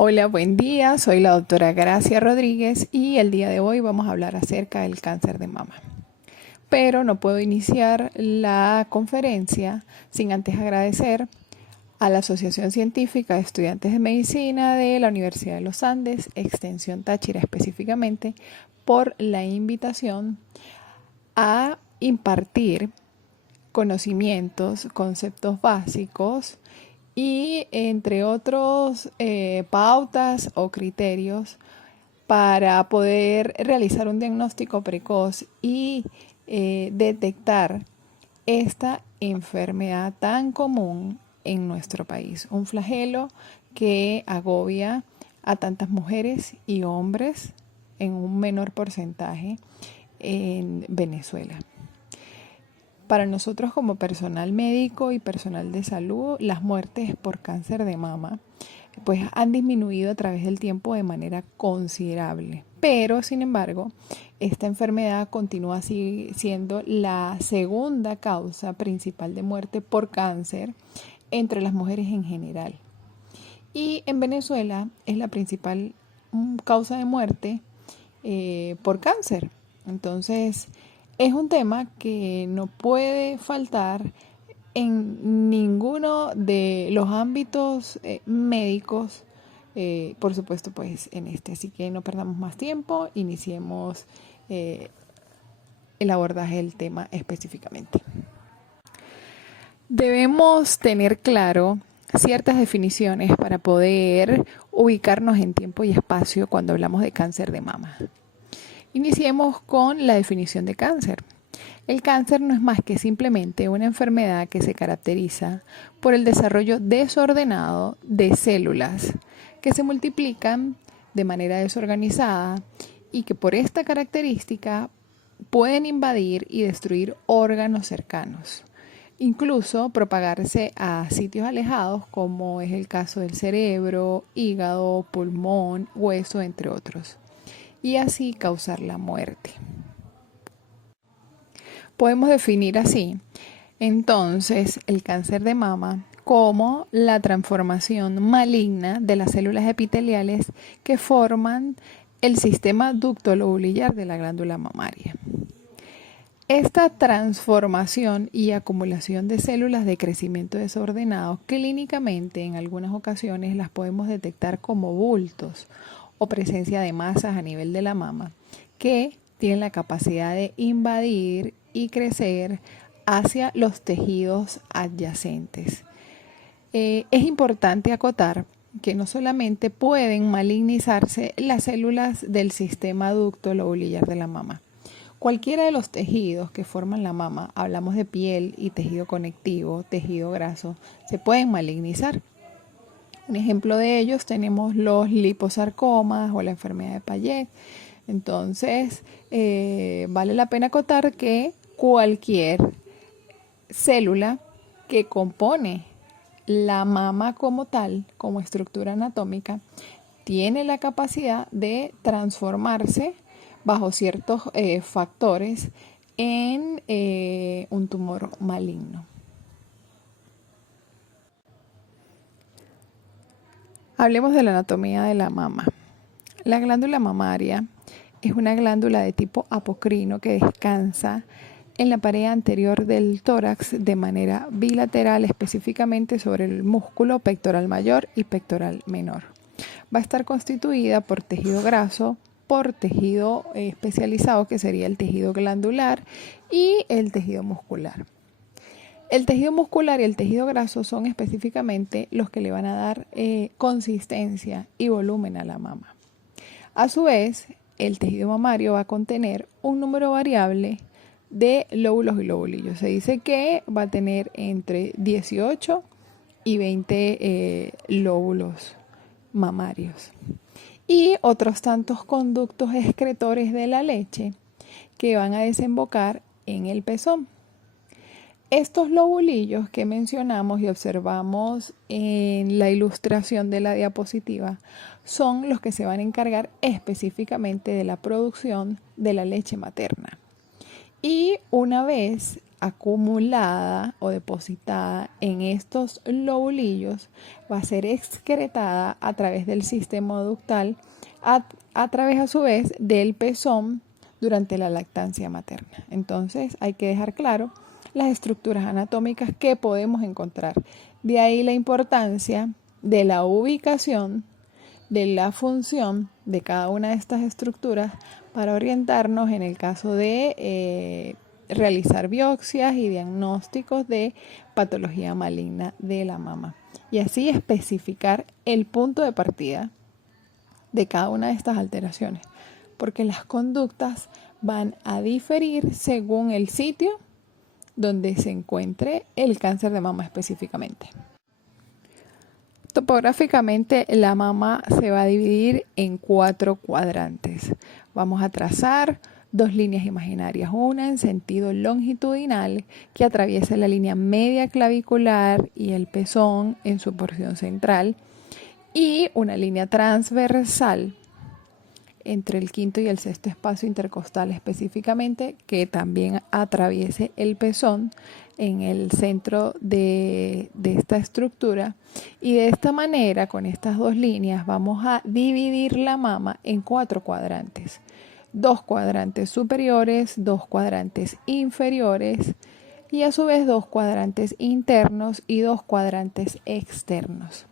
Hola, buen día. Soy la doctora Gracia Rodríguez y el día de hoy vamos a hablar acerca del cáncer de mama. Pero no puedo iniciar la conferencia sin antes agradecer a la Asociación Científica de Estudiantes de Medicina de la Universidad de los Andes, Extensión Táchira específicamente, por la invitación a impartir conocimientos, conceptos básicos y entre otros pautas o criterios para poder realizar un diagnóstico precoz y detectar esta enfermedad tan común en nuestro país, un flagelo que agobia a tantas mujeres y hombres en un menor porcentaje en Venezuela. Para nosotros como personal médico y personal de salud, las muertes por cáncer de mama pues han disminuido a través del tiempo de manera considerable. Pero, sin embargo, esta enfermedad continúa siendo la segunda causa principal de muerte por cáncer entre las mujeres en general. Y en Venezuela es la principal causa de muerte por cáncer. Entonces, es un tema que no puede faltar en ninguno de los ámbitos médicos, por supuesto, pues en este. Así que no perdamos más tiempo, iniciemos el abordaje del tema específicamente. Debemos tener claro ciertas definiciones para poder ubicarnos en tiempo y espacio cuando hablamos de cáncer de mama. Iniciemos con la definición de cáncer. El cáncer no es más que simplemente una enfermedad que se caracteriza por el desarrollo desordenado de células que se multiplican de manera desorganizada y que por esta característica pueden invadir y destruir órganos cercanos, incluso propagarse a sitios alejados como es el caso del cerebro, hígado, pulmón, hueso, entre otros, y así causar la muerte. Podemos definir así, entonces, el cáncer de mama como la transformación maligna de las células epiteliales que forman el sistema ducto-lobulillar de la glándula mamaria. Esta transformación y acumulación de células de crecimiento desordenado, clínicamente en algunas ocasiones las podemos detectar como bultos o presencia de masas a nivel de la mama que tienen la capacidad de invadir y crecer hacia los tejidos adyacentes. Es importante acotar que no solamente pueden malignizarse las células del sistema ducto-lobulillar de la mama. Cualquiera de los tejidos que forman la mama, hablamos de piel y tejido conectivo, tejido graso, se pueden malignizar. Un ejemplo de ellos tenemos los liposarcomas o la enfermedad de Payet. Entonces, vale la pena acotar que cualquier célula que compone la mama como tal, como estructura anatómica, tiene la capacidad de transformarse bajo ciertos factores en un tumor maligno. Hablemos de la anatomía de la mama. La glándula mamaria es una glándula de tipo apocrino que descansa en la pared anterior del tórax de manera bilateral, específicamente sobre el músculo pectoral mayor y pectoral menor. Va a estar constituida por tejido graso, por tejido especializado que sería el tejido glandular y el tejido muscular. El tejido muscular y el tejido graso son específicamente los que le van a dar consistencia y volumen a la mama. A su vez, el tejido mamario va a contener un número variable de lóbulos y lobulillos. Se dice que va a tener entre 18 y 20 lóbulos mamarios. Y otros tantos conductos excretores de la leche que van a desembocar en el pezón. Estos lobulillos que mencionamos y observamos en la ilustración de la diapositiva son los que se van a encargar específicamente de la producción de la leche materna. Y una vez acumulada o depositada en estos lobulillos va a ser excretada a través del sistema ductal, a través a su vez del pezón durante la lactancia materna. Entonces hay que dejar claro las estructuras anatómicas que podemos encontrar. De ahí la importancia de la ubicación, de la función de cada una de estas estructuras para orientarnos en el caso de realizar biopsias y diagnósticos de patología maligna de la mama. Y así especificar el punto de partida de cada una de estas alteraciones, porque las conductas van a diferir según el sitio donde se encuentre el cáncer de mama específicamente. Topográficamente, la mama se va a dividir en 4 cuadrantes. Vamos a trazar 2 líneas imaginarias, una en sentido longitudinal que atraviesa la línea media clavicular y el pezón en su porción central, y una línea transversal entre el quinto y el sexto espacio intercostal específicamente, que también atraviese el pezón en el centro de esta estructura. Y de esta manera, con estas 2 líneas, vamos a dividir la mama en 4 cuadrantes. 2 cuadrantes superiores, 2 cuadrantes inferiores y a su vez 2 cuadrantes internos y 2 cuadrantes externos.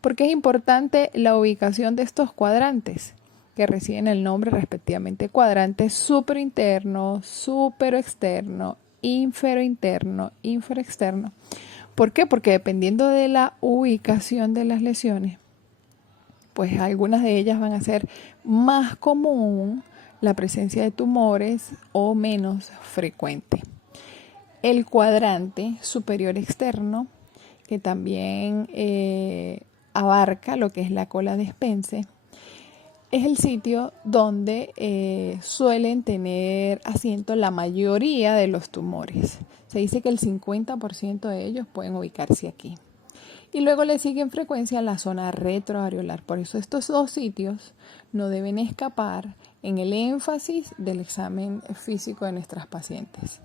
¿Por qué es importante la ubicación de estos cuadrantes, que reciben el nombre respectivamente cuadrante superinterno, superoexterno, inferointerno, inferoexterno? ¿Por qué? Porque dependiendo de la ubicación de las lesiones, pues algunas de ellas van a ser más común la presencia de tumores o menos frecuente. El cuadrante superior externo, que también abarca lo que es la cola de Spence, es el sitio donde suelen tener asiento la mayoría de los tumores. Se dice que el 50% de ellos pueden ubicarse aquí. Y luego le sigue en frecuencia la zona retroareolar. Por eso estos 2 sitios no deben escapar en el énfasis del examen físico de nuestras pacientes.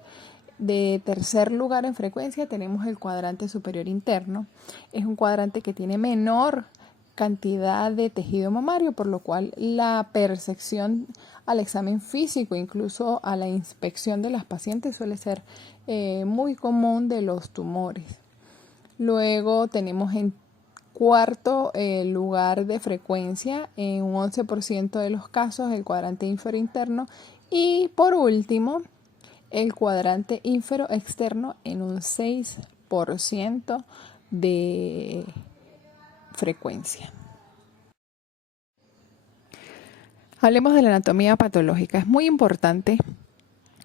De tercer lugar en frecuencia tenemos el cuadrante superior interno. Es un cuadrante que tiene menor cantidad de tejido mamario, por lo cual la percepción al examen físico, incluso a la inspección de las pacientes, suele ser muy común de los tumores. Luego tenemos en cuarto lugar de frecuencia, en un 11% de los casos, el cuadrante inferointerno. Y por último, el cuadrante inferoexterno en un 6% de frecuencia. Hablemos de la anatomía patológica. Es muy importante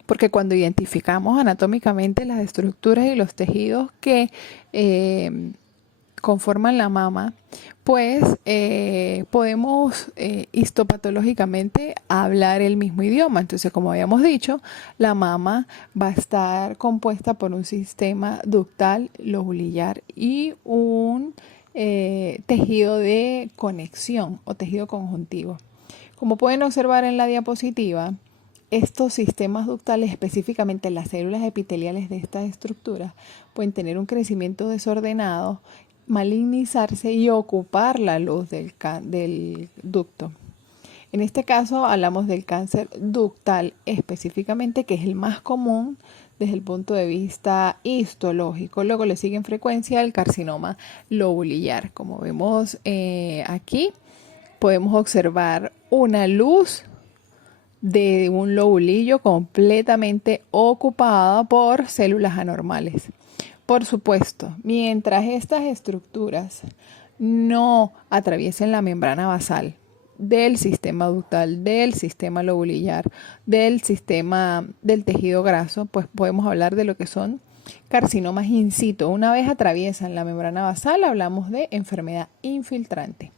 porque cuando identificamos anatómicamente las estructuras y los tejidos que conforman la mama, pues podemos histopatológicamente hablar el mismo idioma. Entonces, como habíamos dicho, la mama va a estar compuesta por un sistema ductal, lobulillar y un tejido de conexión o tejido conjuntivo. Como pueden observar en la diapositiva, estos sistemas ductales, específicamente las células epiteliales de estas estructuras, pueden tener un crecimiento desordenado, malignizarse y ocupar la luz del ducto. En este caso hablamos del cáncer ductal específicamente, que es el más común desde el punto de vista histológico. Luego le sigue en frecuencia el carcinoma lobulillar. Como vemos aquí, podemos observar una luz de un lobulillo completamente ocupada por células anormales. Por supuesto, mientras estas estructuras no atraviesen la membrana basal del sistema ductal, del sistema lobulillar, del sistema del tejido graso, pues podemos hablar de lo que son carcinomas in situ. Una vez atraviesan la membrana basal, hablamos de enfermedad infiltrante.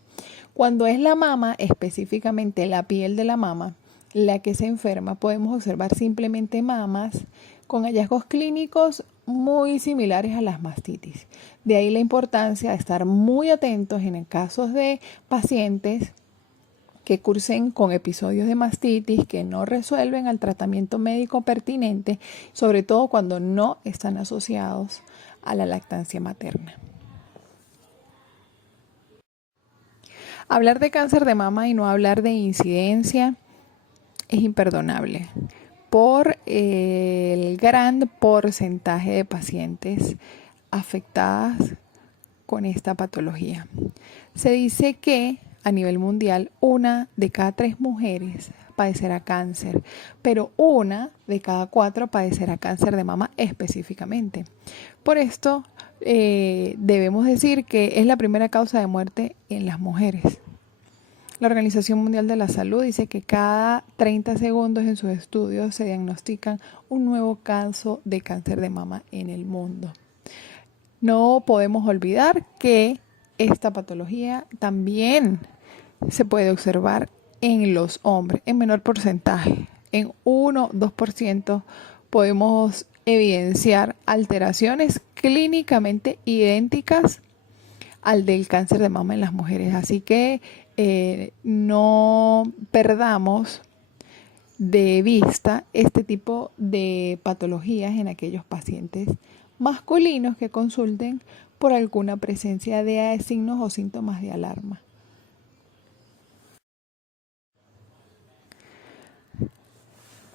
Cuando es la mama, específicamente la piel de la mama, la que se enferma, podemos observar simplemente mamas con hallazgos clínicos muy similares a las mastitis. De ahí la importancia de estar muy atentos en casos de pacientes que cursen con episodios de mastitis que no resuelven al tratamiento médico pertinente, sobre todo cuando no están asociados a la lactancia materna. Hablar de cáncer de mama y no hablar de incidencia es imperdonable por el gran porcentaje de pacientes afectadas con esta patología. Se dice que a nivel mundial 1 de cada 3 mujeres padecerá cáncer, pero 1 de cada 4 padecerá cáncer de mama específicamente. Por esto debemos decir que es la primera causa de muerte en las mujeres. La Organización Mundial de la Salud dice que cada 30 segundos en sus estudios se diagnostican un nuevo caso de cáncer de mama en el mundo. No podemos olvidar que esta patología también se puede observar en los hombres en menor porcentaje. En 1-2% podemos evidenciar alteraciones clínicamente idénticas al del cáncer de mama en las mujeres. Así que no perdamos de vista este tipo de patologías en aquellos pacientes masculinos que consulten por alguna presencia de signos o síntomas de alarma.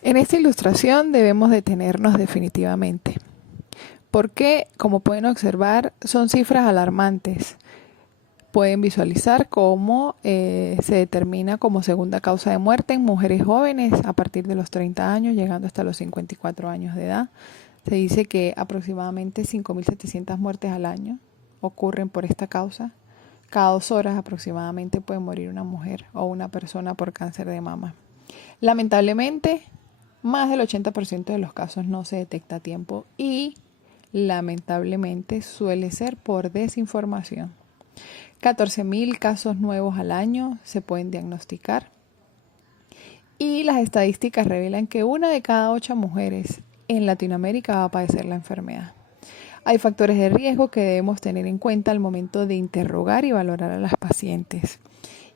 En esta ilustración debemos detenernos definitivamente, porque como pueden observar son cifras alarmantes. Pueden visualizar cómo se determina como segunda causa de muerte en mujeres jóvenes a partir de los 30 años, llegando hasta los 54 años de edad. Se dice que aproximadamente 5.700 muertes al año ocurren por esta causa. Cada 2 horas aproximadamente puede morir una mujer o una persona por cáncer de mama. Lamentablemente, más del 80% de los casos no se detecta a tiempo y lamentablemente suele ser por desinformación. 14.000 casos nuevos al año se pueden diagnosticar y las estadísticas revelan que 1 de cada 8 mujeres en Latinoamérica va a padecer la enfermedad. Hay factores de riesgo que debemos tener en cuenta al momento de interrogar y valorar a las pacientes.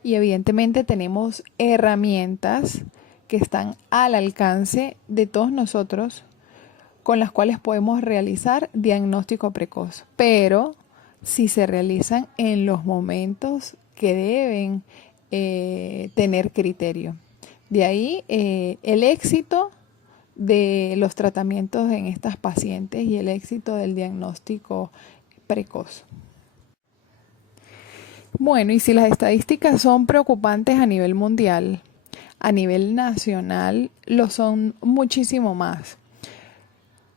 Y evidentemente tenemos herramientas que están al alcance de todos nosotros con las cuales podemos realizar diagnóstico precoz, pero si se realizan en los momentos que deben tener criterio. De ahí el éxito de los tratamientos en estas pacientes y el éxito del diagnóstico precoz. Bueno, y si las estadísticas son preocupantes a nivel mundial, a nivel nacional lo son muchísimo más.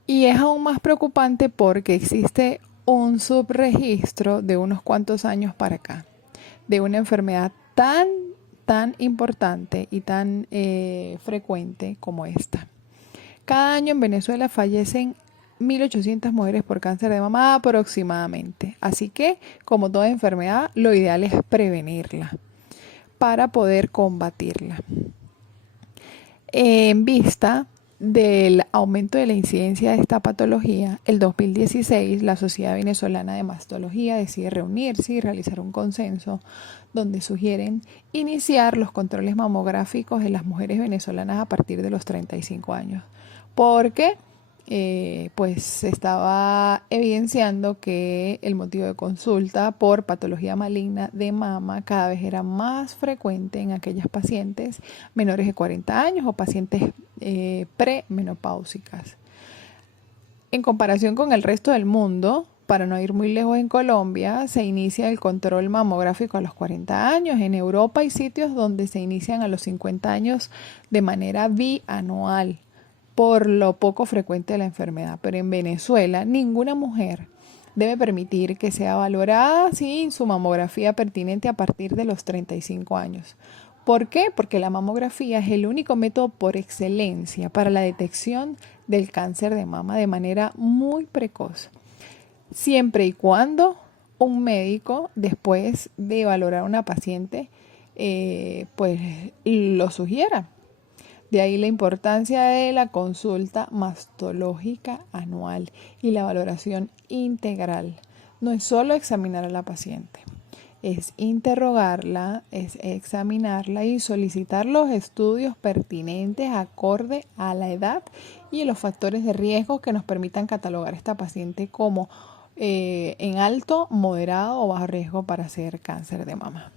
Y es aún más preocupante porque existe un subregistro de unos cuantos años para acá, de una enfermedad tan importante y tan frecuente como esta. Cada año en Venezuela fallecen 1.800 mujeres por cáncer de mama aproximadamente. Así que, como toda enfermedad, lo ideal es prevenirla para poder combatirla. En vista del aumento de la incidencia de esta patología, el 2016 la Sociedad Venezolana de Mastología decide reunirse y realizar un consenso donde sugieren iniciar los controles mamográficos de las mujeres venezolanas a partir de los 35 años, porque pues se estaba evidenciando que el motivo de consulta por patología maligna de mama cada vez era más frecuente en aquellas pacientes menores de 40 años o pacientes premenopáusicas. En comparación con el resto del mundo, para no ir muy lejos, en Colombia se inicia el control mamográfico a los 40 años. En Europa hay sitios donde se inician a los 50 años de manera bianual, por lo poco frecuente de la enfermedad. Pero en Venezuela, ninguna mujer debe permitir que sea valorada sin su mamografía pertinente a partir de los 35 años. ¿Por qué? Porque la mamografía es el único método por excelencia para la detección del cáncer de mama de manera muy precoz, siempre y cuando un médico, después de valorar a una paciente, pues lo sugiera. De ahí la importancia de la consulta mastológica anual y la valoración integral. No es solo examinar a la paciente, es interrogarla, es examinarla y solicitar los estudios pertinentes acorde a la edad y los factores de riesgo que nos permitan catalogar a esta paciente como en alto, moderado o bajo riesgo para hacer cáncer de mama.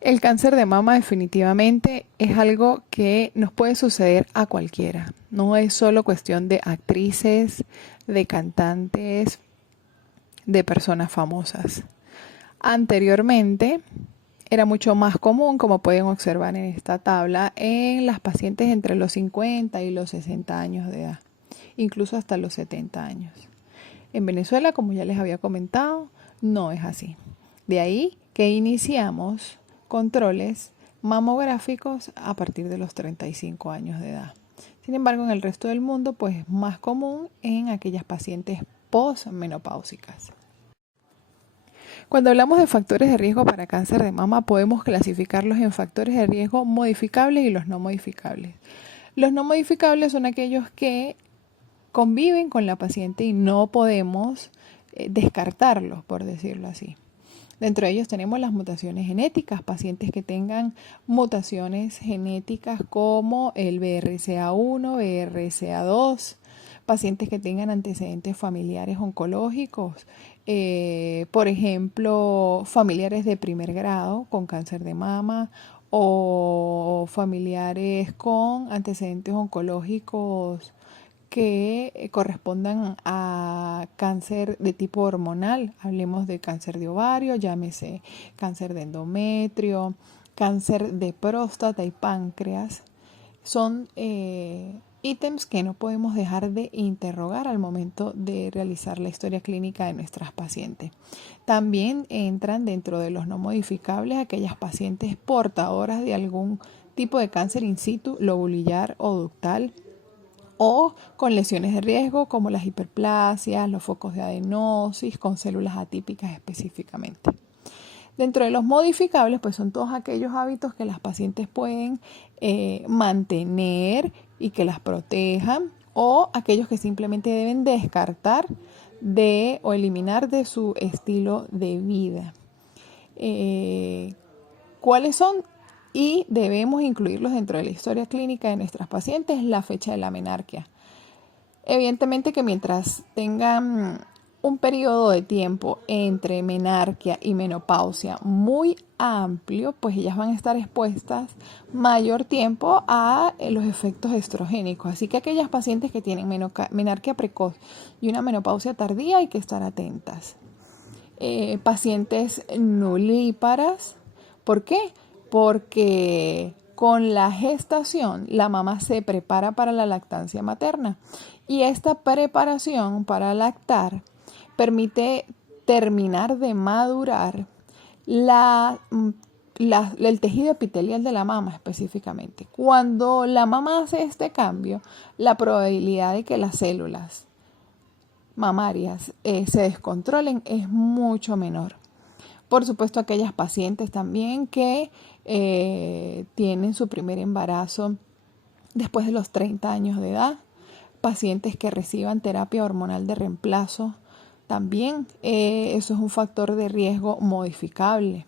El cáncer de mama definitivamente es algo que nos puede suceder a cualquiera. No es solo cuestión de actrices, de cantantes, de personas famosas. Anteriormente era mucho más común, como pueden observar en esta tabla, en las pacientes entre los 50 y los 60 años de edad, incluso hasta los 70 años. En Venezuela, como ya les había comentado, no es así. De ahí que iniciamos controles mamográficos a partir de los 35 años de edad. Sin embargo, en el resto del mundo, pues es más común en aquellas pacientes posmenopáusicas. Cuando hablamos de factores de riesgo para cáncer de mama, podemos clasificarlos en factores de riesgo modificables y los no modificables. Los no modificables son aquellos que conviven con la paciente y no podemos descartarlos, por decirlo así. Dentro de ellos tenemos las mutaciones genéticas, pacientes que tengan mutaciones genéticas como el BRCA1, BRCA2, pacientes que tengan antecedentes familiares oncológicos, por ejemplo, familiares de primer grado con cáncer de mama o familiares con antecedentes oncológicos que correspondan a cáncer de tipo hormonal. Hablemos de cáncer de ovario, llámese cáncer de endometrio, cáncer de próstata y páncreas. Son ítems que no podemos dejar de interrogar al momento de realizar la historia clínica de nuestras pacientes. También entran dentro de los no modificables aquellas pacientes portadoras de algún tipo de cáncer in situ, lobulillar o ductal, o con lesiones de riesgo como las hiperplasias, los focos de adenosis, con células atípicas específicamente. Dentro de los modificables, pues son todos aquellos hábitos que las pacientes pueden mantener y que las protejan, o aquellos que simplemente deben descartar o eliminar de su estilo de vida. ¿Cuáles son? Y debemos incluirlos dentro de la historia clínica de nuestras pacientes, la fecha de la menarquia. Evidentemente que mientras tengan un periodo de tiempo entre menarquia y menopausia muy amplio, pues ellas van a estar expuestas mayor tiempo a los efectos estrogénicos. Así que aquellas pacientes que tienen menarquia precoz y una menopausia tardía hay que estar atentas. Pacientes nulíparas, ¿por qué? Porque con la gestación la mamá se prepara para la lactancia materna y esta preparación para lactar permite terminar de madurar el tejido epitelial de la mama específicamente. Cuando la mamá hace este cambio, la probabilidad de que las células mamarias se descontrolen es mucho menor. Por supuesto, aquellas pacientes también que tienen su primer embarazo después de los 30 años de edad, pacientes que reciban terapia hormonal de reemplazo, también eso es un factor de riesgo modificable.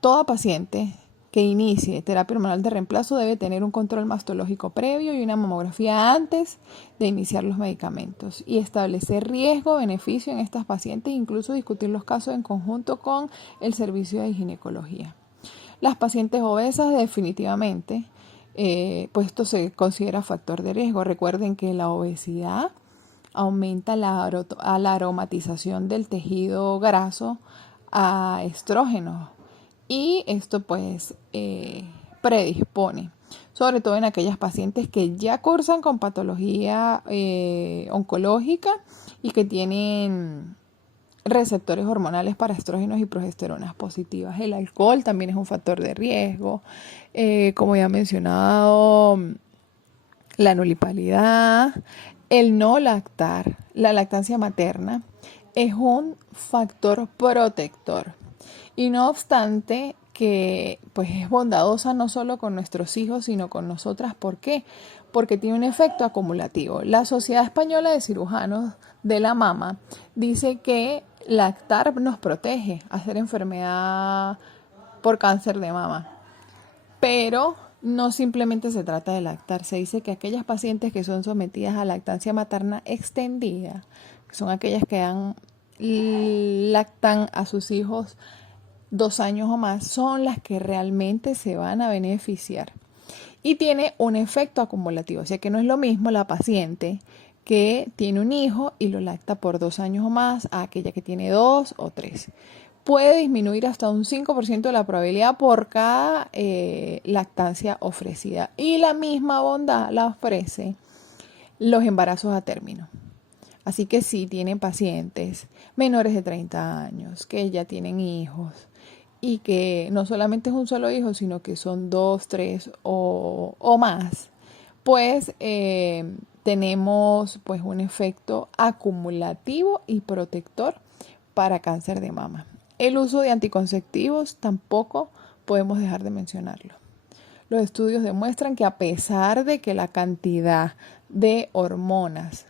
Toda paciente que inicie terapia hormonal de reemplazo debe tener un control mastológico previo y una mamografía antes de iniciar los medicamentos y establecer riesgo-beneficio en estas pacientes, incluso discutir los casos en conjunto con el servicio de ginecología. Las pacientes obesas definitivamente, pues esto se considera factor de riesgo. Recuerden que la obesidad aumenta la aromatización del tejido graso a estrógenos. Y esto pues predispone, sobre todo en aquellas pacientes que ya cursan con patología oncológica y que tienen receptores hormonales para estrógenos y progesteronas positivas. El alcohol también es un factor de riesgo. Como ya he mencionado, la nulipalidad, el no lactar, la lactancia materna es un factor protector. Y no obstante que pues es bondadosa no solo con nuestros hijos, sino con nosotras. ¿Por qué? Porque tiene un efecto acumulativo. La Sociedad Española de Cirujanos de la Mama dice que lactar nos protege a hacer enfermedad por cáncer de mama. Pero no simplemente se trata de lactar. Se dice que aquellas pacientes que son sometidas a lactancia materna extendida, que son aquellas que lactan a sus hijos 2 años o más, son las que realmente se van a beneficiar. Y tiene un efecto acumulativo. O sea que no es lo mismo la paciente que tiene un hijo y lo lacta por 2 años o más a aquella que tiene 2 o 3. Puede disminuir hasta un 5% de la probabilidad por cada lactancia ofrecida. Y la misma bondad la ofrece los embarazos a término. Así que si tienen pacientes menores de 30 años, que ya tienen hijos y que no solamente es un solo hijo, sino que son 2, 3 o más, pues tenemos pues un efecto acumulativo y protector para cáncer de mama. El uso de anticonceptivos tampoco podemos dejar de mencionarlo. Los estudios demuestran que a pesar de que la cantidad de hormonas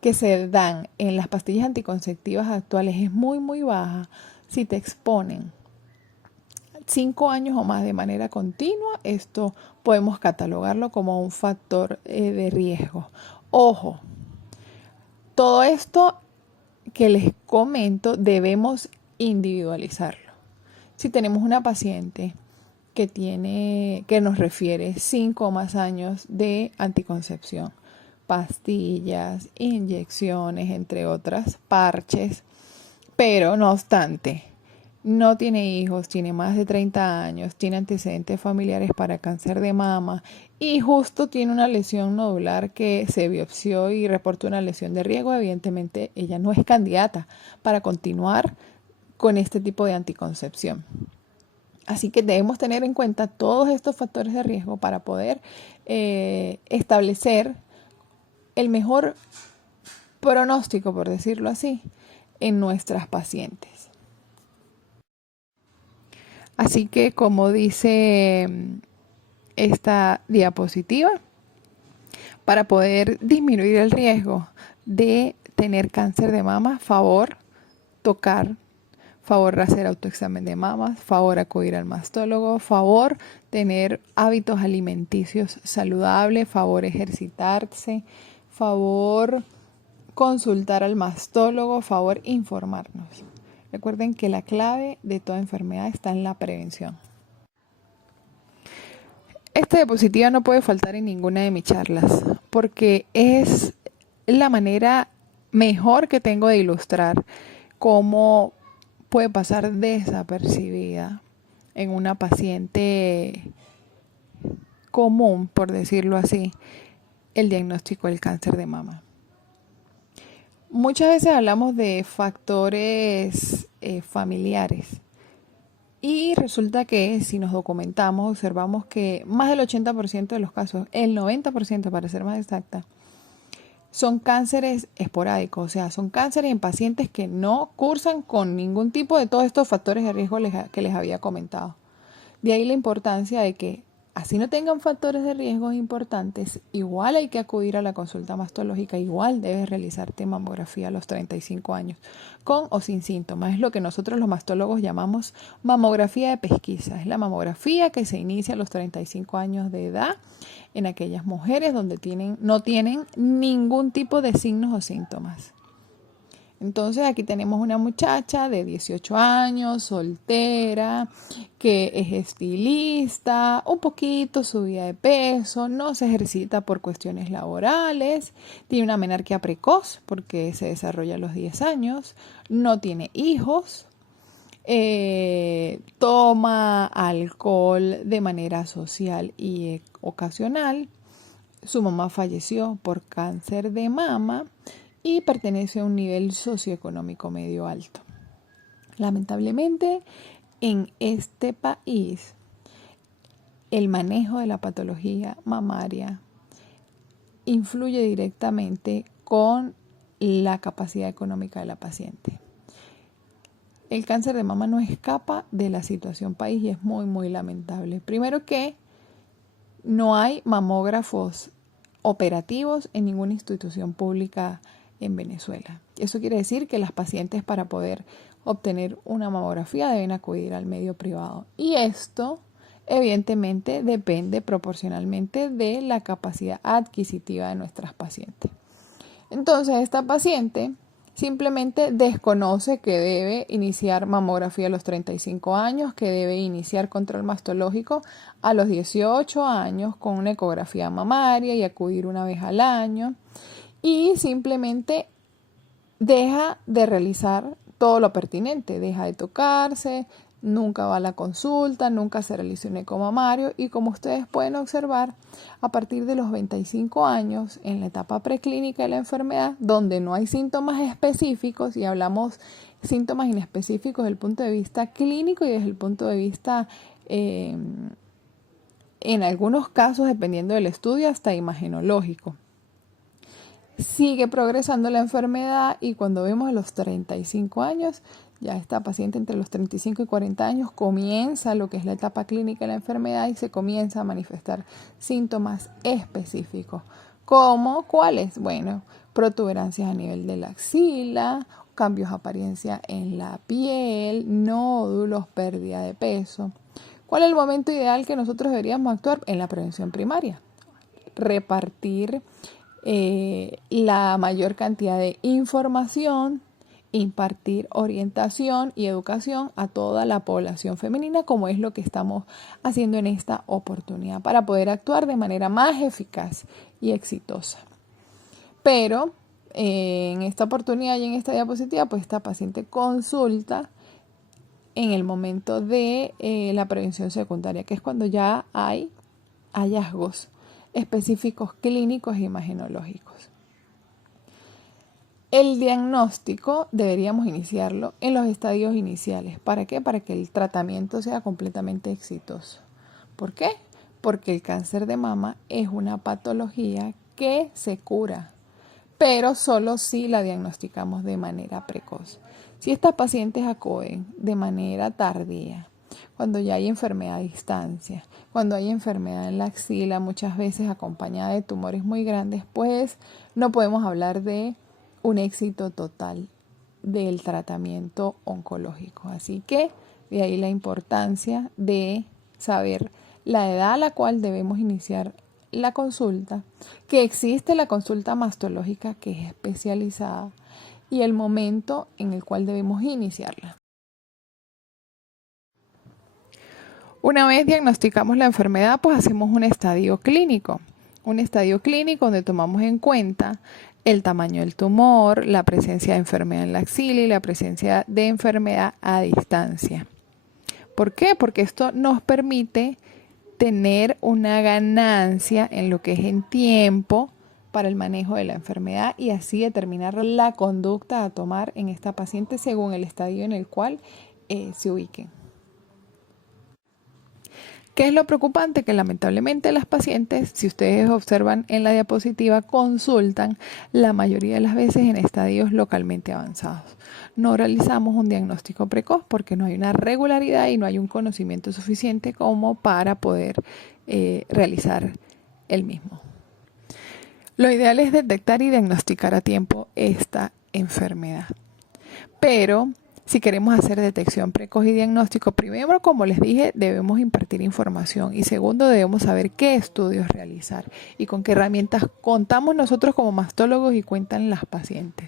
que se dan en las pastillas anticonceptivas actuales es muy baja, si te exponen 5 años o más de manera continua, esto podemos catalogarlo como un factor de riesgo. Ojo, todo esto que les comento debemos individualizarlo. Si tenemos una paciente que nos refiere 5 o más años de anticoncepción, pastillas, inyecciones, entre otras, parches, pero no obstante, no tiene hijos, tiene más de 30 años, tiene antecedentes familiares para cáncer de mama y justo tiene una lesión nodular que se biopsió y reportó una lesión de riesgo, evidentemente ella no es candidata para continuar con este tipo de anticoncepción. Así que debemos tener en cuenta todos estos factores de riesgo para poder establecer el mejor pronóstico, por decirlo así, en nuestras pacientes. Así que, como dice esta diapositiva, para poder disminuir el riesgo de tener cáncer de mama, favor tocar, favor hacer autoexamen de mamas, favor acudir al mastólogo, favor tener hábitos alimenticios saludables, favor ejercitarse, favor consultar al mastólogo, favor informarnos. Recuerden que la clave de toda enfermedad está en la prevención. Esta diapositiva no puede faltar en ninguna de mis charlas porque es la manera mejor que tengo de ilustrar cómo puede pasar desapercibida en una paciente común, por decirlo así, el diagnóstico del cáncer de mama. Muchas veces hablamos de factores familiares y resulta que si nos documentamos, observamos que más del 80% de los casos, el 90% para ser más exacta, son cánceres esporádicos, o sea, son cánceres en pacientes que no cursan con ningún tipo de todos estos factores de riesgo que les había comentado. De ahí la importancia de que, así no tengan factores de riesgo importantes, igual hay que acudir a la consulta mastológica, igual debes realizarte mamografía a los 35 años, con o sin síntomas. Es lo que nosotros los mastólogos llamamos mamografía de pesquisa. Es la mamografía que se inicia a los 35 años de edad en aquellas mujeres donde no tienen ningún tipo de signos o síntomas. Entonces aquí tenemos una muchacha de 18 años, soltera, que es estilista, un poquito subida de peso, no se ejercita por cuestiones laborales, tiene una menarquia precoz porque se desarrolla a los 10 años, no tiene hijos, toma alcohol de manera social y ocasional, su mamá falleció por cáncer de mama y pertenece a un nivel socioeconómico medio alto. Lamentablemente, en este país, el manejo de la patología mamaria influye directamente con la capacidad económica de la paciente. el cáncer de mama no escapa de la situación país y es muy, muy lamentable. Primero que no hay mamógrafos operativos en ninguna institución pública en Venezuela. Eso quiere decir que las pacientes para poder obtener una mamografía deben acudir al medio privado. Y esto evidentemente depende proporcionalmente de la capacidad adquisitiva de nuestras pacientes. Entonces, esta paciente simplemente desconoce que debe iniciar mamografía a los 35 años, que debe iniciar control mastológico a los 18 años con una ecografía mamaria y acudir una vez al año. Y simplemente deja de realizar todo lo pertinente, deja de tocarse, nunca va a la consulta, nunca se realiza un eco mamario y como ustedes pueden observar, a partir de los 25 años, en la etapa preclínica de la enfermedad, donde no hay síntomas específicos y hablamos síntomas inespecíficos desde el punto de vista clínico y desde el punto de vista, en algunos casos, dependiendo del estudio, hasta imagenológico. Sigue progresando la enfermedad y cuando vemos a los 35 años, ya esta paciente entre los 35 y 40 años comienza lo que es la etapa clínica de la enfermedad y se comienza a manifestar síntomas específicos. ¿Cómo? ¿Cuáles? Bueno, protuberancias a nivel de la axila, cambios de apariencia en la piel, nódulos, pérdida de peso. ¿Cuál es el momento ideal que nosotros deberíamos actuar? En la prevención primaria. Repartir la mayor cantidad de información, impartir orientación y educación a toda la población femenina, como es lo que estamos haciendo en esta oportunidad, para poder actuar de manera más eficaz y exitosa. Pero en esta oportunidad y en esta diapositiva, pues esta paciente consulta en el momento de la prevención secundaria, que es cuando ya hay hallazgos específicos clínicos e imagenológicos. El diagnóstico deberíamos iniciarlo en los estadios iniciales. ¿Para qué? Para que el tratamiento sea completamente exitoso. ¿Por qué? Porque el cáncer de mama es una patología que se cura, pero solo si la diagnosticamos de manera precoz. Si estas pacientes acuden de manera tardía, cuando ya hay enfermedad a distancia, cuando hay enfermedad en la axila, muchas veces acompañada de tumores muy grandes, pues no podemos hablar de un éxito total del tratamiento oncológico. Así que de ahí la importancia de saber la edad a la cual debemos iniciar la consulta, que existe la consulta mastológica que es especializada y el momento en el cual debemos iniciarla. Una vez diagnosticamos la enfermedad, pues hacemos un estadio clínico donde tomamos en cuenta el tamaño del tumor, la presencia de enfermedad en la axila y la presencia de enfermedad a distancia. ¿Por qué? Porque esto nos permite tener una ganancia en lo que es en tiempo para el manejo de la enfermedad y así determinar la conducta a tomar en esta paciente según el estadio en el cual se ubiquen. ¿Qué es lo preocupante? Que lamentablemente las pacientes, si ustedes observan en la diapositiva, consultan la mayoría de las veces en estadios localmente avanzados. No realizamos un diagnóstico precoz porque no hay una regularidad y no hay un conocimiento suficiente como para poder realizar el mismo. Lo ideal es detectar y diagnosticar a tiempo esta enfermedad. Pero si queremos hacer detección precoz y diagnóstico, primero, como les dije, debemos impartir información y segundo, debemos saber qué estudios realizar y con qué herramientas contamos nosotros como mastólogos y cuentan las pacientes.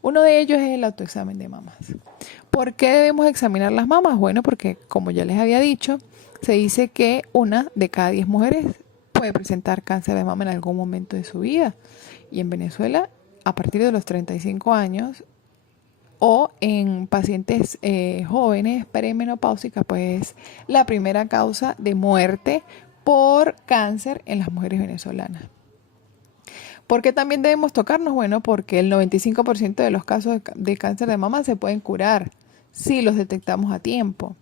Uno de ellos es el autoexamen de mamas. ¿Por qué debemos examinar las mamas? Bueno, porque como ya les había dicho, se dice que 1 de cada 10 mujeres puede presentar cáncer de mama en algún momento de su vida. Y en Venezuela, a partir de los 35 años, o en pacientes jóvenes perimenopáusicas, pues la primera causa de muerte por cáncer en las mujeres venezolanas. ¿Por qué también debemos tocarnos? Bueno, porque el 95% de los casos de cáncer de mama se pueden curar si los detectamos a tiempo.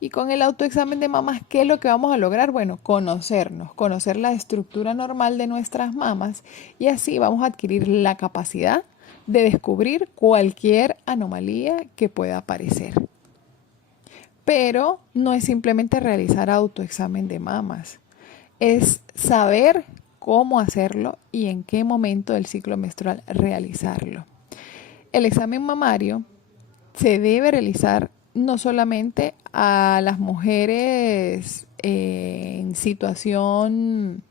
Y con el autoexamen de mamas, ¿qué es lo que vamos a lograr? Bueno, conocernos, conocer la estructura normal de nuestras mamas y así vamos a adquirir la capacidad de descubrir cualquier anomalía que pueda aparecer. Pero no es simplemente realizar autoexamen de mamas, es saber cómo hacerlo y en qué momento del ciclo menstrual realizarlo. El examen mamario se debe realizar no solamente a las mujeres en situación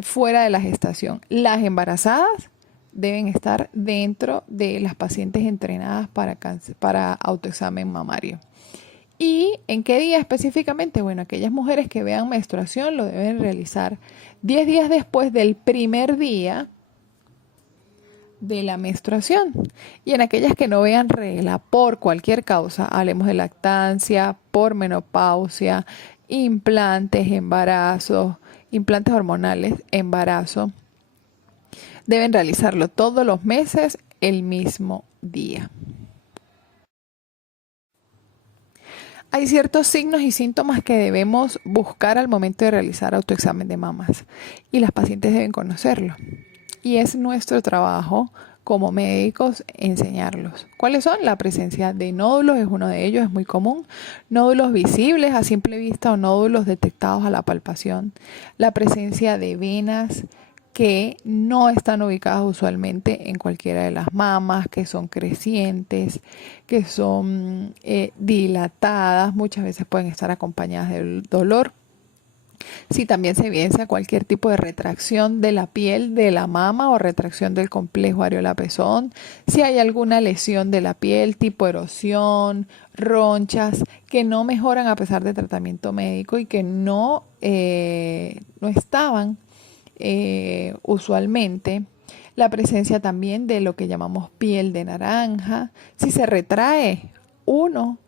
fuera de la gestación. Las embarazadas deben estar dentro de las pacientes entrenadas para autoexamen mamario. ¿Y en qué día específicamente? Bueno, aquellas mujeres que vean menstruación lo deben realizar 10 días después del primer día de la menstruación. Y en aquellas que no vean regla por cualquier causa, hablemos de lactancia, por menopausia, implantes, embarazos, implantes hormonales, embarazo, deben realizarlo todos los meses el mismo día. Hay ciertos signos y síntomas que debemos buscar al momento de realizar autoexamen de mamas y las pacientes deben conocerlo. Y es nuestro trabajo como médicos enseñarlos. ¿Cuáles son? La presencia de nódulos es uno de ellos, es muy común. Nódulos visibles a simple vista o nódulos detectados a la palpación. La presencia de venas que no están ubicadas usualmente en cualquiera de las mamas, que son crecientes, que son dilatadas, muchas veces pueden estar acompañadas del dolor. Si también se evidencia cualquier tipo de retracción de la piel de la mama o retracción del complejo areola-pezón, si hay alguna lesión de la piel tipo erosión, ronchas que no mejoran a pesar de tratamiento médico y que no estaban usualmente, la presencia también de lo que llamamos piel de naranja, si se retrae uno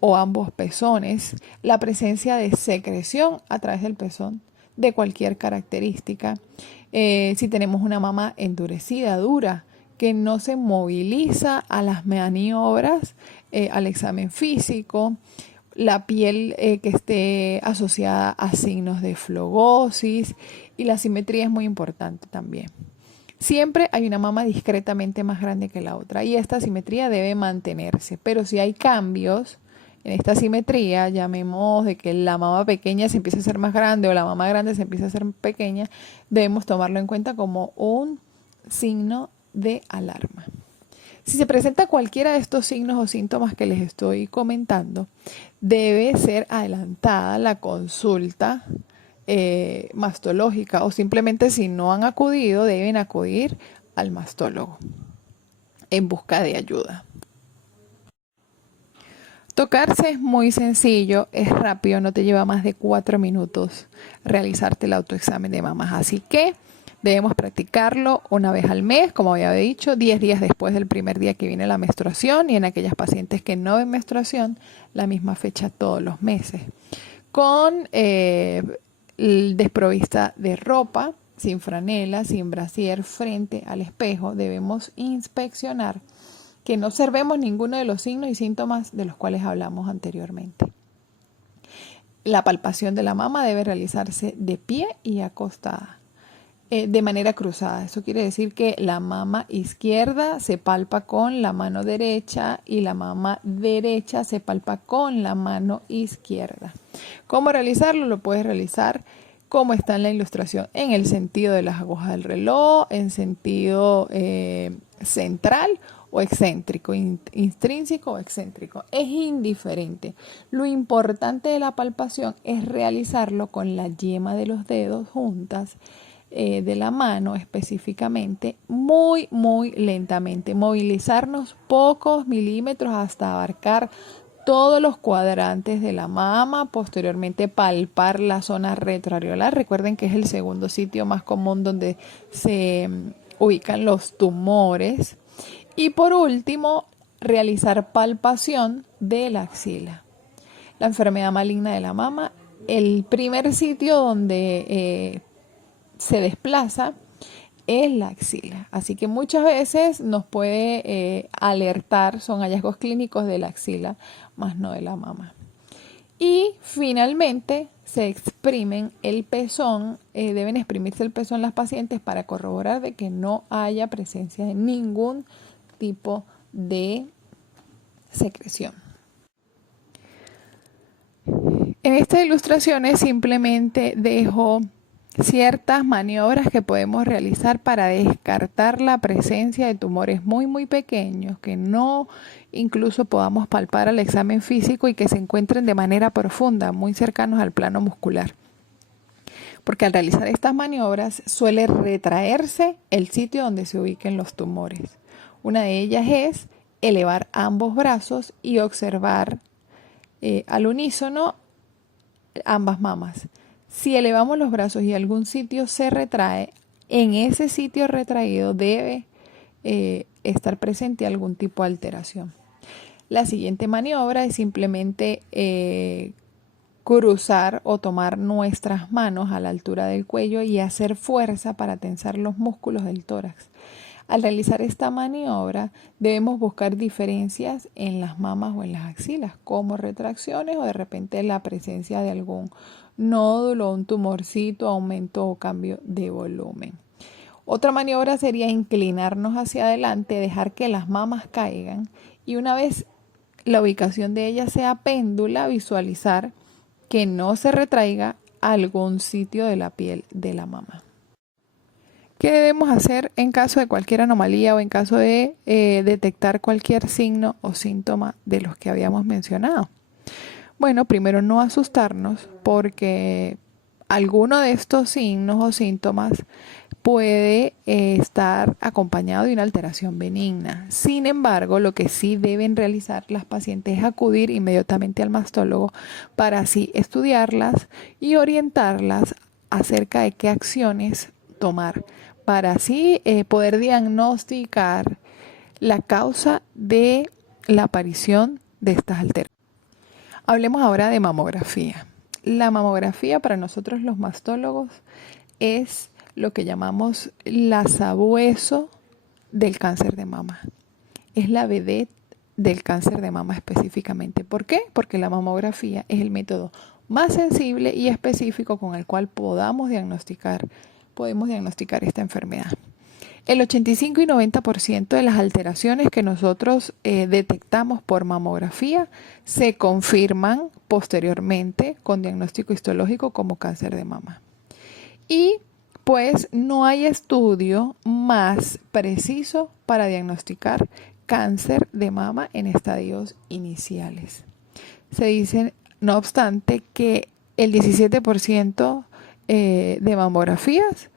o ambos pezones, la presencia de secreción a través del pezón de cualquier característica, si tenemos una mama endurecida, dura, que no se moviliza a las maniobras, al examen físico, la piel que esté asociada a signos de flogosis y la simetría es muy importante también. Siempre hay una mama discretamente más grande que la otra y esta simetría debe mantenerse, pero si hay cambios en esta simetría, llamemos de que la mama pequeña se empieza a hacer más grande o la mama grande se empieza a hacer pequeña, debemos tomarlo en cuenta como un signo de alarma. Si se presenta cualquiera de estos signos o síntomas que les estoy comentando, debe ser adelantada la consulta mastológica o simplemente si no han acudido, deben acudir al mastólogo en busca de ayuda. Tocarse es muy sencillo, es rápido, no te lleva más de 4 minutos realizarte el autoexamen de mamas. Así que debemos practicarlo una vez al mes, como había dicho, 10 días después del primer día que viene la menstruación y en aquellas pacientes que no ven menstruación, la misma fecha todos los meses. Con desprovista de ropa, sin franela, sin brasier, frente al espejo, debemos inspeccionar que no observemos ninguno de los signos y síntomas de los cuales hablamos anteriormente. La palpación de la mama debe realizarse de pie y acostada, de manera cruzada. Eso quiere decir que la mama izquierda se palpa con la mano derecha y la mama derecha se palpa con la mano izquierda. ¿Cómo realizarlo? Lo puedes realizar como está en la ilustración, en el sentido de las agujas del reloj, en sentido central o excéntrico, intrínseco o excéntrico. Es indiferente. Lo importante de la palpación es realizarlo con la yema de los dedos juntas, de la mano específicamente, muy, muy lentamente. Movilizarnos pocos milímetros hasta abarcar todos los cuadrantes de la mama, posteriormente palpar la zona retroareolar. Recuerden que es el segundo sitio más común donde se ubican los tumores. Y por último, realizar palpación de la axila. La enfermedad maligna de la mama, el primer sitio donde se desplaza es la axila. Así que muchas veces nos puede alertar, son hallazgos clínicos de la axila, más no de la mama. Y finalmente se exprimen el pezón, deben exprimirse el pezón las pacientes para corroborar de que no haya presencia de ningún tipo de secreción. En estas ilustraciones simplemente dejo ciertas maniobras que podemos realizar para descartar la presencia de tumores muy pequeños que no incluso podamos palpar al examen físico y que se encuentren de manera profunda, muy cercanos al plano muscular. Porque al realizar estas maniobras suele retraerse el sitio donde se ubiquen los tumores. Una de ellas es elevar ambos brazos y observar al unísono ambas mamas. Si elevamos los brazos y algún sitio se retrae, en ese sitio retraído debe estar presente algún tipo de alteración. La siguiente maniobra es simplemente cruzar o tomar nuestras manos a la altura del cuello y hacer fuerza para tensar los músculos del tórax. Al realizar esta maniobra debemos buscar diferencias en las mamas o en las axilas, como retracciones o de repente la presencia de algún nódulo, un tumorcito, aumento o cambio de volumen. Otra maniobra sería inclinarnos hacia adelante, dejar que las mamas caigan y una vez la ubicación de ellas sea péndula, visualizar que no se retraiga algún sitio de la piel de la mama. ¿Qué debemos hacer en caso de cualquier anomalía o en caso de detectar cualquier signo o síntoma de los que habíamos mencionado? Bueno, primero no asustarnos porque alguno de estos signos o síntomas puede estar acompañado de una alteración benigna. Sin embargo, lo que sí deben realizar las pacientes es acudir inmediatamente al mastólogo para así estudiarlas y orientarlas acerca de qué acciones tomar, para así poder diagnosticar la causa de la aparición de estas alteraciones. Hablemos ahora de mamografía. La mamografía para nosotros los mastólogos es lo que llamamos la sabueso del cáncer de mama. Es la vedette del cáncer de mama específicamente. ¿Por qué? Porque la mamografía es el método más sensible y específico con el cual podemos diagnosticar esta enfermedad. El 85 y 90% de las alteraciones que nosotros detectamos por mamografía se confirman posteriormente con diagnóstico histológico como cáncer de mama. Y pues no hay estudio más preciso para diagnosticar cáncer de mama en estadios iniciales. Se dice, no obstante, que el 17% de mamografías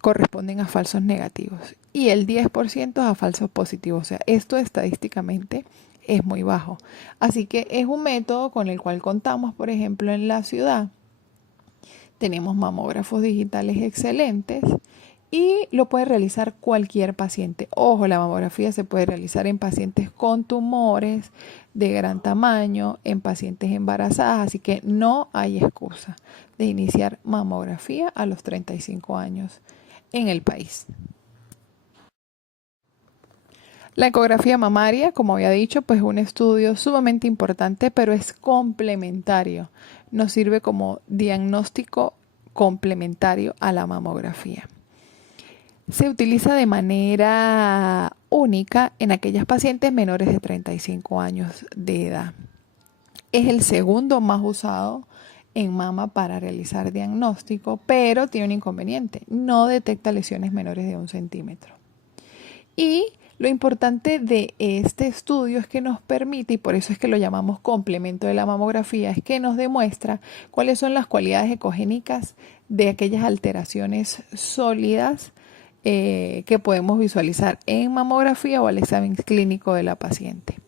corresponden a falsos negativos y el 10% a falsos positivos. O sea, esto estadísticamente es muy bajo. Así que es un método con el cual contamos, por ejemplo, en la ciudad. Tenemos mamógrafos digitales excelentes y lo puede realizar cualquier paciente. Ojo, la mamografía se puede realizar en pacientes con tumores de gran tamaño, en pacientes embarazadas, así que no hay excusa de iniciar mamografía a los 35 años en el país. La ecografía mamaria, como había dicho, pues es un estudio sumamente importante, pero es complementario. Nos sirve como diagnóstico complementario a la mamografía. Se utiliza de manera única en aquellas pacientes menores de 35 años de edad. Es el segundo más usado en mama para realizar diagnóstico, pero tiene un inconveniente. No detecta lesiones menores de 1 centímetro. Y lo importante de este estudio es que nos permite, y por eso es que lo llamamos complemento de la mamografía, es que nos demuestra cuáles son las cualidades ecogénicas de aquellas alteraciones sólidas que podemos visualizar en mamografía o al examen clínico de la paciente.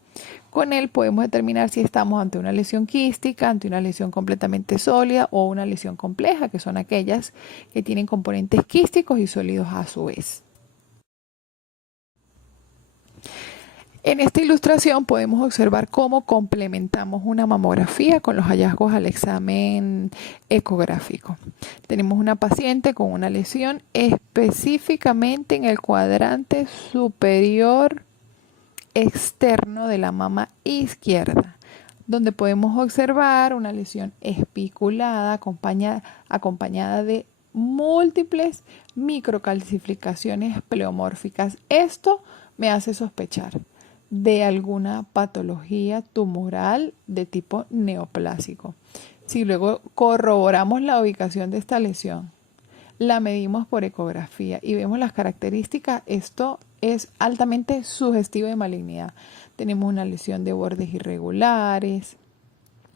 Con él podemos determinar si estamos ante una lesión quística, ante una lesión completamente sólida o una lesión compleja, que son aquellas que tienen componentes quísticos y sólidos a su vez. En esta ilustración podemos observar cómo complementamos una mamografía con los hallazgos al examen ecográfico. Tenemos una paciente con una lesión específicamente en el cuadrante superior externo de la mama izquierda, donde podemos observar una lesión espiculada acompañada de múltiples microcalcificaciones pleomórficas. Esto me hace sospechar de alguna patología tumoral de tipo neoplásico. Si luego corroboramos la ubicación de esta lesión, la medimos por ecografía y vemos las características, esto es altamente sugestivo de malignidad. Tenemos una lesión de bordes irregulares,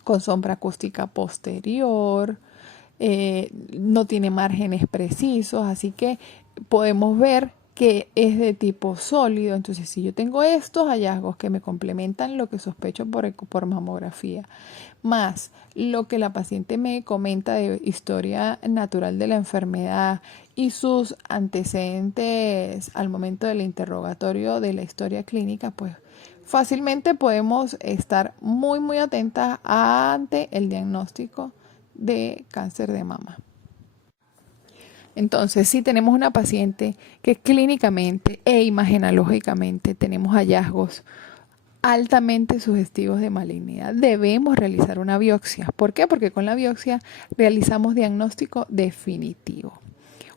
con sombra acústica posterior, no tiene márgenes precisos, así que podemos ver que es de tipo sólido. Entonces, si yo tengo estos hallazgos que me complementan lo que sospecho por mamografía, más lo que la paciente me comenta de historia natural de la enfermedad y sus antecedentes al momento del interrogatorio de la historia clínica, pues fácilmente podemos estar muy atentas ante el diagnóstico de cáncer de mama. Entonces, si tenemos una paciente que clínicamente e imagenológicamente tenemos hallazgos altamente sugestivos de malignidad, debemos realizar una biopsia. ¿Por qué? Porque con la biopsia realizamos diagnóstico definitivo.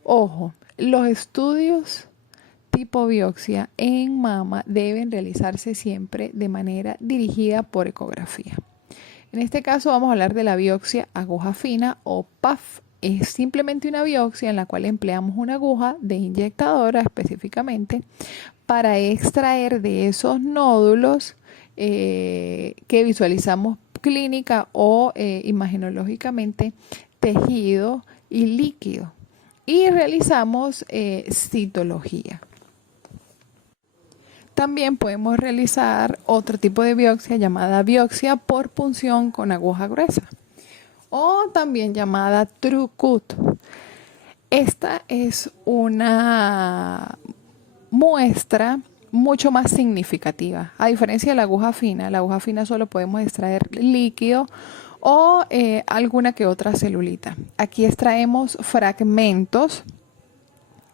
Ojo, los estudios tipo biopsia en mama deben realizarse siempre de manera dirigida por ecografía. En este caso vamos a hablar de la biopsia aguja fina o PAF. Es simplemente una biopsia en la cual empleamos una aguja de inyectadora específicamente para extraer de esos nódulos que visualizamos clínica o imagenológicamente tejido y líquido, y realizamos citología. También podemos realizar otro tipo de biopsia llamada biopsia por punción con aguja gruesa, o también llamada TrueCut. Esta es una muestra mucho más significativa. A diferencia de la aguja fina solo podemos extraer líquido o alguna que otra celulita. Aquí extraemos fragmentos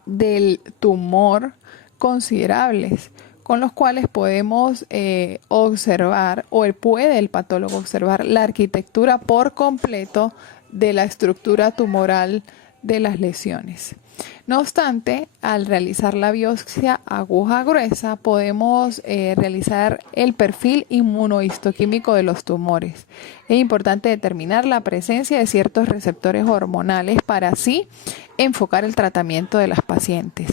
del tumor considerables, con los cuales podemos observar, o puede el patólogo observar, la arquitectura por completo de la estructura tumoral de las lesiones. No obstante, al realizar la biopsia aguja gruesa, podemos realizar el perfil inmunohistoquímico de los tumores. Es importante determinar la presencia de ciertos receptores hormonales para así enfocar el tratamiento de las pacientes.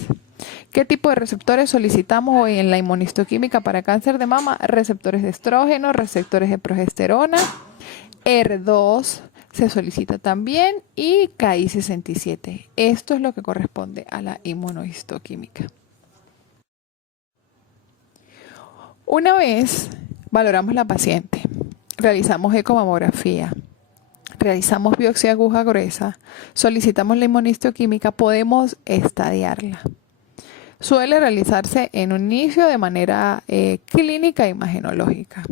¿Qué tipo de receptores solicitamos hoy en la inmunohistoquímica para cáncer de mama? Receptores de estrógeno, receptores de progesterona, HER2 se solicita también, y Ki-67. Esto es lo que corresponde a la inmunohistoquímica. Una vez valoramos la paciente, realizamos ecomamografía, realizamos biopsia aguja gruesa, solicitamos la inmunohistoquímica, podemos estadiarla. Suele realizarse en un inicio de manera clínica e imagenológica.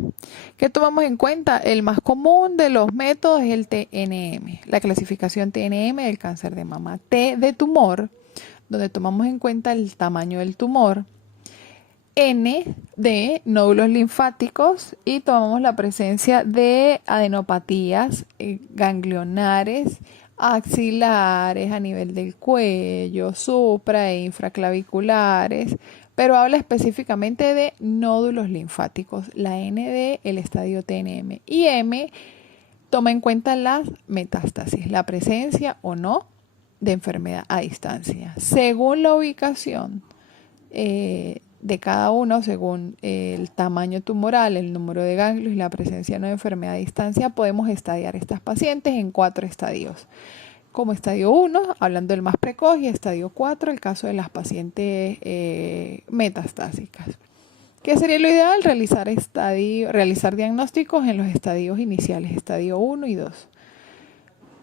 ¿Qué tomamos en cuenta? El más común de los métodos es el TNM, la clasificación TNM del cáncer de mama. T de tumor, donde tomamos en cuenta el tamaño del tumor. N de nódulos linfáticos, y tomamos la presencia de adenopatías ganglionares, axilares, a nivel del cuello, supra e infraclaviculares, pero habla específicamente de nódulos linfáticos. La N de el estadio TNM, y M toma en cuenta las metástasis, la presencia o no de enfermedad a distancia. Según la ubicación de cada uno, según el tamaño tumoral, el número de ganglios y la presencia no de enfermedad a distancia, podemos estadiar estas pacientes en 4 estadios. Como estadio 1, hablando del más precoz, y estadio 4, el caso de las pacientes metastásicas. ¿Qué sería lo ideal? Realizar diagnósticos en los estadios iniciales, estadio 1 y 2.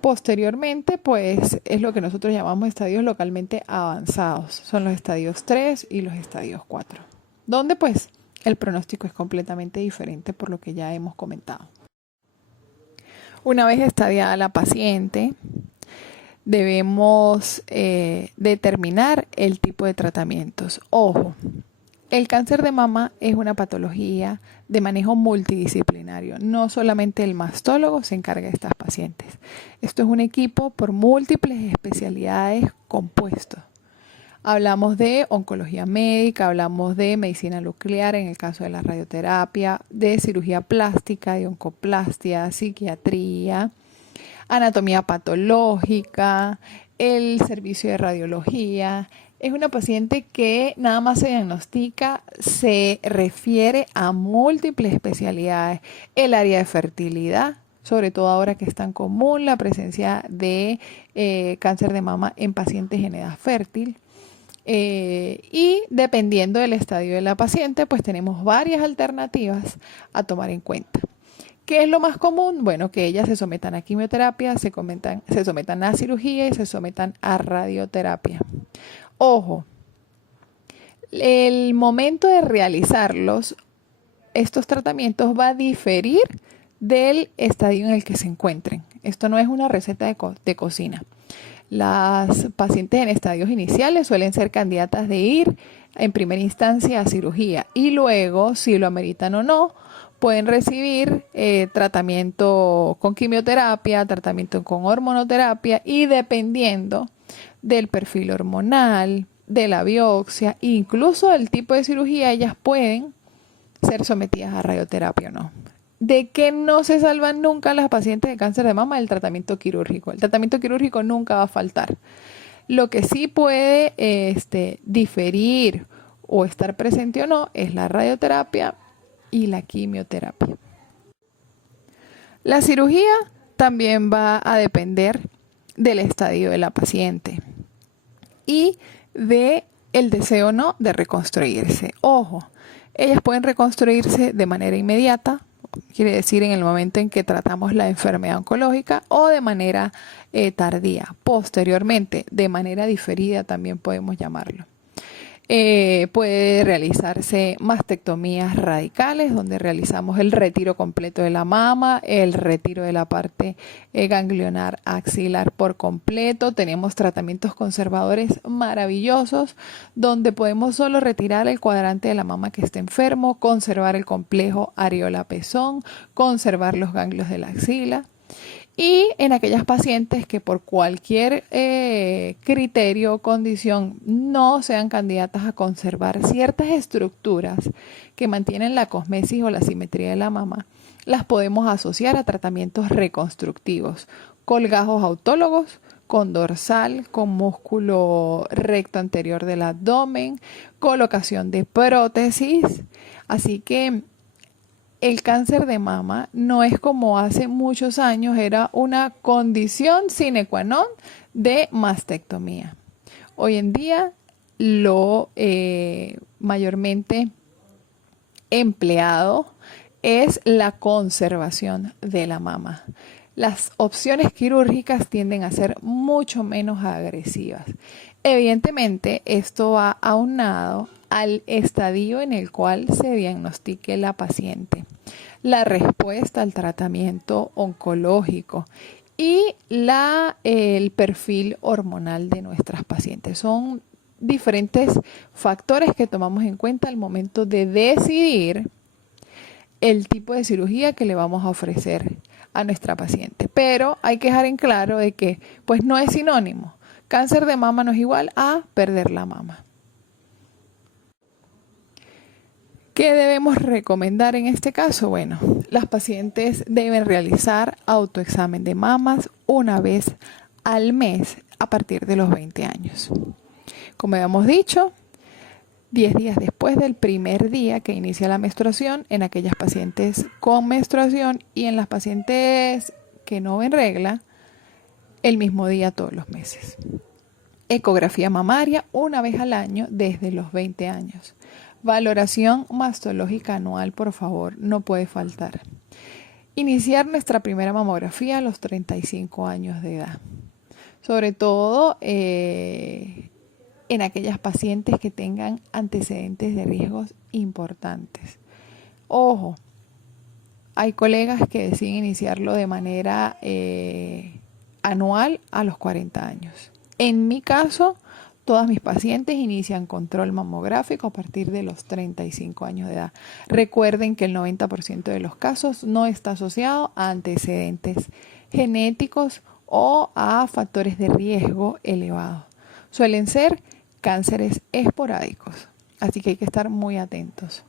Posteriormente, pues es lo que nosotros llamamos estadios localmente avanzados. Son los estadios 3 y los estadios 4, donde pues el pronóstico es completamente diferente por lo que ya hemos comentado. Una vez estadiada la paciente, debemos determinar el tipo de tratamientos. Ojo, el cáncer de mama es una patología de manejo multidisciplinario. No solamente el mastólogo se encarga de estas pacientes. Esto es un equipo por múltiples especialidades compuesto. Hablamos de oncología médica, hablamos de medicina nuclear en el caso de la radioterapia, de cirugía plástica, de oncoplastia, psiquiatría, anatomía patológica, el servicio de radiología. Es una paciente que nada más se diagnostica, se refiere a múltiples especialidades. El área de fertilidad, sobre todo ahora que es tan común la presencia de cáncer de mama en pacientes en edad fértil. Y dependiendo del estadio de la paciente, pues tenemos varias alternativas a tomar en cuenta. ¿Qué es lo más común? Bueno, que ellas se sometan a quimioterapia, se sometan a cirugía y se sometan a radioterapia. Ojo, el momento de realizarlos, estos tratamientos va a diferir del estadio en el que se encuentren. Esto no es una receta de cocina. Las pacientes en estadios iniciales suelen ser candidatas de ir en primera instancia a cirugía y luego, si lo ameritan o no, pueden recibir tratamiento con quimioterapia, tratamiento con hormonoterapia y dependiendo del perfil hormonal, de la biopsia, incluso del tipo de cirugía, ellas pueden ser sometidas a radioterapia o no. ¿De qué no se salvan nunca las pacientes de cáncer de mama? El tratamiento quirúrgico. El tratamiento quirúrgico nunca va a faltar. Lo que sí puede diferir o estar presente o no es la radioterapia y la quimioterapia. La cirugía también va a depender del estadio de la paciente y de el deseo o no de reconstruirse. Ojo, ellas pueden reconstruirse de manera inmediata, quiere decir en el momento en que tratamos la enfermedad oncológica, o de manera tardía, posteriormente, de manera diferida también podemos llamarlo. Puede realizarse mastectomías radicales, donde realizamos el retiro completo de la mama, el retiro de la parte ganglionar axilar por completo. Tenemos tratamientos conservadores maravillosos, donde podemos solo retirar el cuadrante de la mama que esté enfermo, conservar el complejo areola-pezón, conservar los ganglios de la axila. Y en aquellas pacientes que por cualquier criterio o condición no sean candidatas a conservar ciertas estructuras que mantienen la cosmesis o la simetría de la mama, las podemos asociar a tratamientos reconstructivos, colgajos autólogos, con dorsal, con músculo recto anterior del abdomen, colocación de prótesis. Así que el cáncer de mama no es como hace muchos años, era una condición sine qua non de mastectomía. Hoy en día lo mayormente empleado es la conservación de la mama. Las opciones quirúrgicas tienden a ser mucho menos agresivas. Evidentemente, esto va aunado al estadio en el cual se diagnostique la paciente, la respuesta al tratamiento oncológico y el perfil hormonal de nuestras pacientes. Son diferentes factores que tomamos en cuenta al momento de decidir el tipo de cirugía que le vamos a ofrecer a nuestra paciente. Pero hay que dejar en claro de que pues no es sinónimo. Cáncer de mama no es igual a perder la mama. ¿Qué debemos recomendar en este caso? Bueno, las pacientes deben realizar autoexamen de mamas una vez al mes a partir de los 20 años. Como habíamos dicho, 10 días después del primer día que inicia la menstruación en aquellas pacientes con menstruación y en las pacientes que no ven regla, el mismo día todos los meses. Ecografía mamaria una vez al año desde los 20 años. Valoración mastológica anual, por favor, no puede faltar. Iniciar nuestra primera mamografía a los 35 años de edad. Sobre todo en aquellas pacientes que tengan antecedentes de riesgos importantes. Ojo, hay colegas que deciden iniciarlo de manera anual a los 40 años. En mi caso, todas mis pacientes inician control mamográfico a partir de los 35 años de edad. Recuerden que el 90% de los casos no está asociado a antecedentes genéticos o a factores de riesgo elevados. Suelen ser cánceres esporádicos, así que hay que estar muy atentos.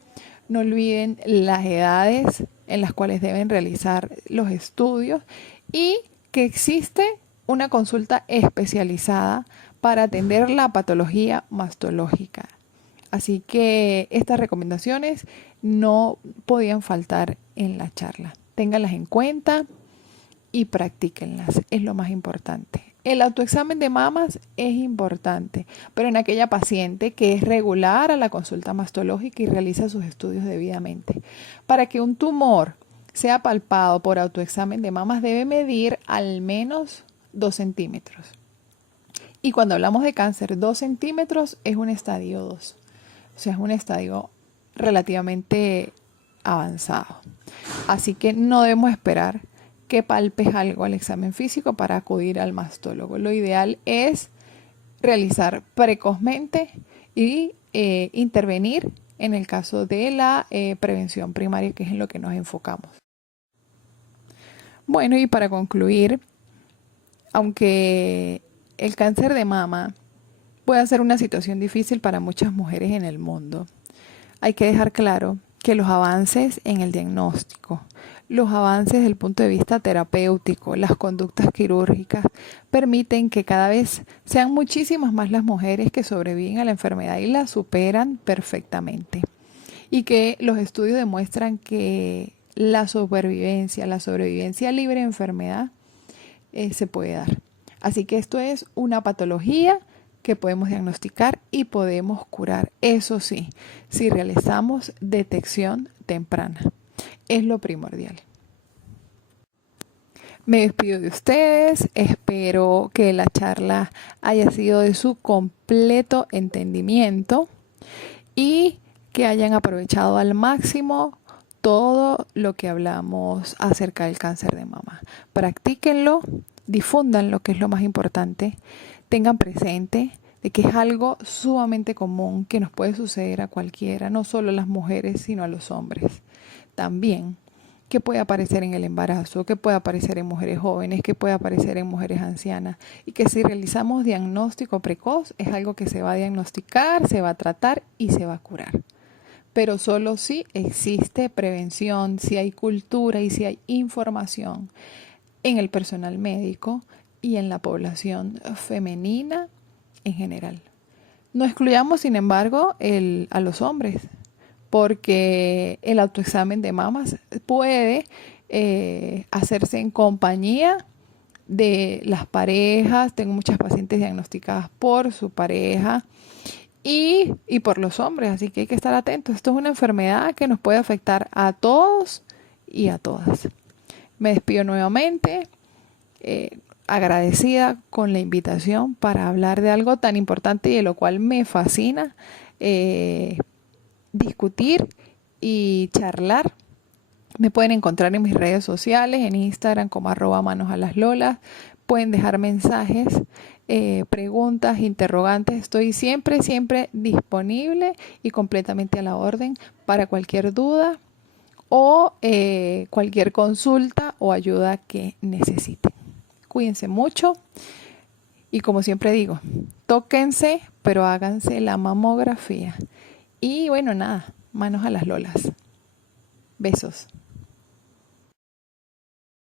No olviden las edades en las cuales deben realizar los estudios y que existe una consulta especializada para atender la patología mastológica. Así que estas recomendaciones no podían faltar en la charla. Ténganlas en cuenta y practíquenlas, es lo más importante. El autoexamen de mamas es importante, pero en aquella paciente que es regular a la consulta mastológica y realiza sus estudios debidamente. Para que un tumor sea palpado por autoexamen de mamas debe medir al menos 2 centímetros. Y cuando hablamos de cáncer, 2 centímetros es un estadio 2. O sea, es un estadio relativamente avanzado. Así que no debemos esperar que palpes algo al examen físico para acudir al mastólogo. Lo ideal es realizar precozmente y intervenir en el caso de la prevención primaria, que es en lo que nos enfocamos. Bueno, y para concluir, aunque el cáncer de mama puede ser una situación difícil para muchas mujeres en el mundo, hay que dejar claro que los avances en el diagnóstico, los avances desde el punto de vista terapéutico, las conductas quirúrgicas, permiten que cada vez sean muchísimas más las mujeres que sobreviven a la enfermedad y la superan perfectamente. Y que los estudios demuestran que la sobrevivencia libre de enfermedad se puede dar. Así que esto es una patología que podemos diagnosticar y podemos curar. Eso sí, si realizamos detección temprana. Es lo primordial. Me despido de ustedes. Espero que la charla haya sido de su completo entendimiento y que hayan aprovechado al máximo todo lo que hablamos acerca del cáncer de mama. Practíquenlo, difúndanlo, que es lo más importante. Tengan presente de que es algo sumamente común que nos puede suceder a cualquiera, no solo a las mujeres, sino a los hombres. También que puede aparecer en el embarazo, que puede aparecer en mujeres jóvenes, que puede aparecer en mujeres ancianas, y que si realizamos diagnóstico precoz es algo que se va a diagnosticar, se va a tratar y se va a curar. Pero solo si existe prevención, si hay cultura y si hay información en el personal médico y en la población femenina en general. No excluyamos, sin embargo, a los hombres, porque el autoexamen de mamas puede hacerse en compañía de las parejas. Tengo muchas pacientes diagnosticadas por su pareja y por los hombres, así que hay que estar atentos. Esto es una enfermedad que nos puede afectar a todos y a todas. Me despido nuevamente, agradecida con la invitación para hablar de algo tan importante y de lo cual me fascina discutir y charlar. Me pueden encontrar en mis redes sociales, en Instagram como @manosalaslolas. Pueden dejar mensajes, preguntas, interrogantes. Estoy siempre disponible y completamente a la orden para cualquier duda o cualquier consulta o ayuda que necesiten. Cuídense mucho y, como siempre digo, tóquense, pero háganse la mamografía. Y bueno, nada, manos a las lolas. Besos.